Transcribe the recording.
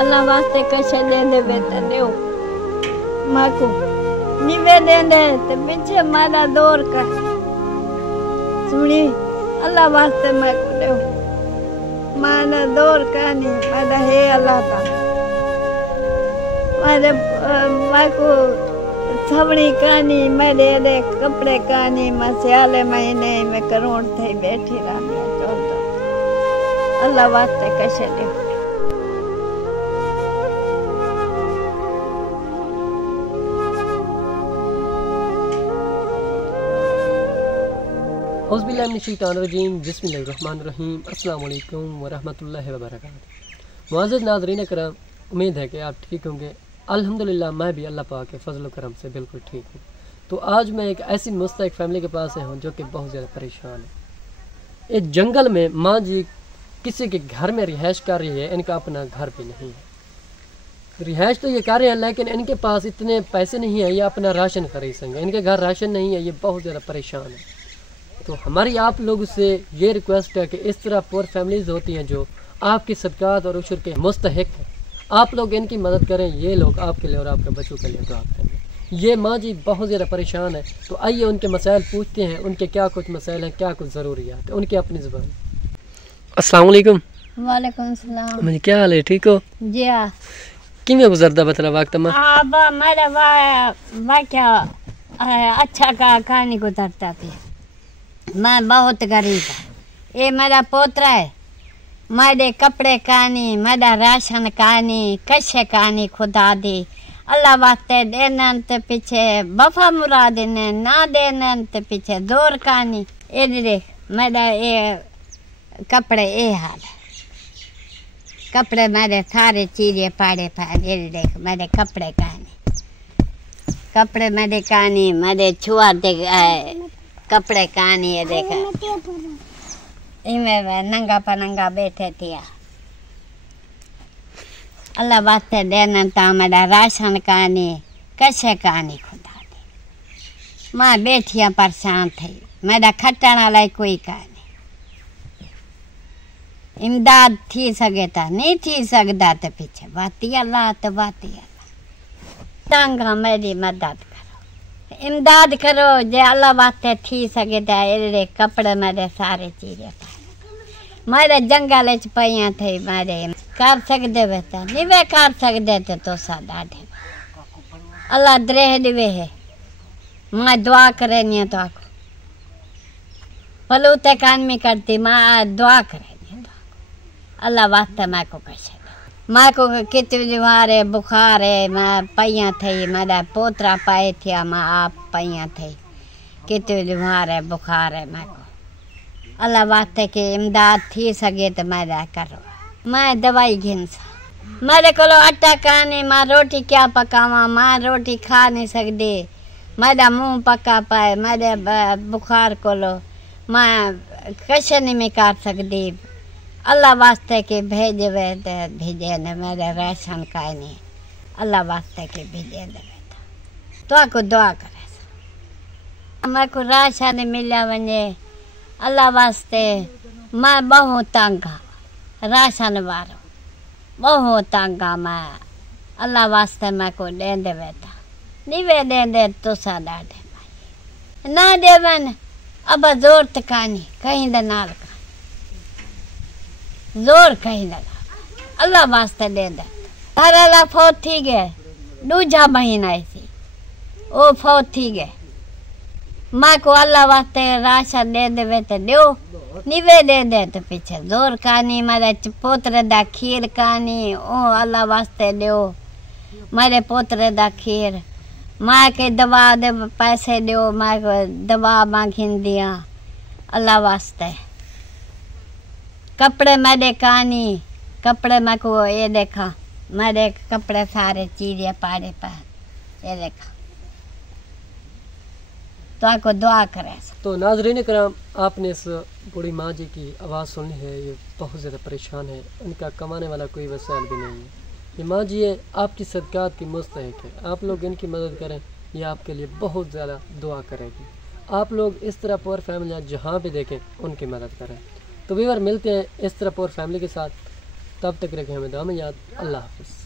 अल्लाह वास्ते कशे दे दे बेटा देओ माँ को निवे दे दे तो पीछे मारा दौर कर सुनी अल्लाह वास्ते मैं को देओ मारा दौर करनी मारा हे अल्लाह ता मारे माँ को छवड़ी कहानी मेरे दे कपड़े कहानी मैं सियाले महीने में करोड़ थे बैठी रही चौदह अल्लाह वास्ते कैसे दे औज़ुबिल्लाहिमिनश्शैतानिर्रजीम बिस्मिल्लाहिर्रहमानिर्रहीम अस्सलाम वालेकुम वरहमतुल्लाहि वबरकातुहू। मुअज़्ज़िज़ नाज़रीन करम, उम्मीद है कि आप ठीक होंगे। अल्हम्दुलिल्लाह मैं भी अल्लाह पाक के फजल करम से बिल्कुल ठीक हूँ। तो आज मैं एक ऐसी मुस्तहिक फैमिली के पास आया हूँ जो कि बहुत ज़्यादा परेशान है। इस जंगल में माँ जी किसी के घर में रिहाइश कर रही है, इनका अपना घर भी नहीं है। रिहाइश तो ये कर रहे हैं लेकिन इनके पास इतने पैसे नहीं है ये अपना राशन खरीद सकेंगे। इनके घर राशन नहीं है, ये बहुत ज़्यादा परेशान है। तो हमारी आप लोगों से ये रिक्वेस्ट है कि इस तरह पुअर फैमिलीज़ होती हैं जो आपकी सदक़ात और उशर के मुस्तहिक हैं, आप लोग इनकी मदद करें। ये लोग आपके लिए और आपके बच्चों के लिए दुआ करेंगे। ये माँ जी बहुत ज़्यादा परेशान है, तो आइए उनके मसाइल पूछते हैं, उनके क्या कुछ मसाइल हैं, क्या कुछ ज़रूरियात है, उनकी अपनी ज़ुबान। अस्सलाम वालेकुम। वालेकुम सलाम। मुझे क्या हाल है, ठीक हो? जी हाँ। किमें गुजरता बतला वक्त में? मेरा वाक्या अच्छा का कहानी गुजरता थी। मैं बहुत गरीब है। ये मेरा पोतरा है। मेरे कपड़े कहानी, मेरा राशन कहानी, कैसे कहानी खुदा दी अल्लाह वास्ते देने तो पीछे बफा मुराद ने ना देने तो पीछे जोर कहानी। ये देख मेरा ये कपड़े ये हाल है। कपड़े मेरे सारे चीज़ें पाड़े पाए। ये देख मेरे कपड़े कहानी, कपड़े मेरे कहानी, मेरे छुआ देख कपड़े कहानी। ये देखा इनमें नंगा पनंगा बैठे थे। अल्लाह वास्ते देना था मेरा राशन कहानी, कैसे कहानी खुदा दी। मैं बैठिया परेशान थी, मेरा खटण वाला कोई कहानी इमदाद थी सके था, नहीं थी सकता तो पीछे बाती अल्लाह तो बाती अल्लाह। तंग मेरी मदद इमदाद करो जे अल्लाह वास्ते थी सके थे। कपड़े मेरे सारे चीज़ें मेरे जंगल च पइया थी, मेरे कर सकते बेटा नहीं वे कर सकते तो सा ॾाढे अल्लाह द्रेह दिवे है। मैं दुआ करनी है तो आको भलू ते कान में करती मैं दुआ करनी है अल्लाह वास्ते मैं को कैसे माँ को कितनी बीमार है, बुखार है। मैं पइया थी, मेरा पोतरा पाए थे, मैं आप पइया थी, कितनी बीमार है, बुखार है। मैं को अल्लाह वास्ते की इमदाद थी सके तो मेरा करो। मैं दवाई घिन सा मेरे को आटा कहानी, मैं रोटी क्या पकावा, मैं रोटी खा नहीं सकती। मेरा मुँह पका पाए, मेरे बुखार को लो मैं कैसे नहीं मैं कर सकती। अल्लाह वास्ते के भेजे भेजे ने मेरे राशन का नहीं अल्लाह वास्ते के भेजे दे तो आपको दुआ करे मैं को राशन मिला वने अल्लाह वास्ते। मैं बहुत तंग राशन वारो बहुत तंग मैं अल्लाह वास्ते मैं को दे दे बेटा नहीं वे दे तो सा ॾाढे ना देवन अब जोर तकानी कहीं द नाल जोर कहीं लगा अल्लाह वास्ते दे दे। तारा फौत थी गए दूजा महीना ऐसी ओ फौत थी गए। माँ को अल्लाह वास्ते राशन दे देवे तो दो निवे दे तो पीछे जोर कहानी। मेरे पोतरे दा खीर कहानी ओ अल्लाह वास्ते दो मेरे पोतरे दा खीर। माँ के दवा दे पैसे दो माँ को दवा मांगिन दिया अल्लाह वास्ते। कपड़े मेरे कहानी कपड़े मैं को ये देखा मेरे कपड़े सारे चीज़ें पाड़े पाए ये देखा तो आपको दुआ करे। तो नाज़रीन कराम आपने इस बूढ़ी माँ जी की आवाज़ सुनी है। ये बहुत ज़्यादा परेशान है, उनका कमाने वाला कोई वसाइल भी नहीं है। ये माँ जी है आपकी सदक़ात की मुस्तहिक है। आप लोग इनकी मदद करें, ये आपके लिए बहुत ज़्यादा दुआ करेगी। आप लोग इस तरह पुअर फैमिली जहाँ भी देखें उनकी मदद करें। तो व्यूअर मिलते हैं इस तरह पुअर फैमिली के साथ। तब तक रखें हमें दुआ में याद। अल्लाह हाफ़िज़।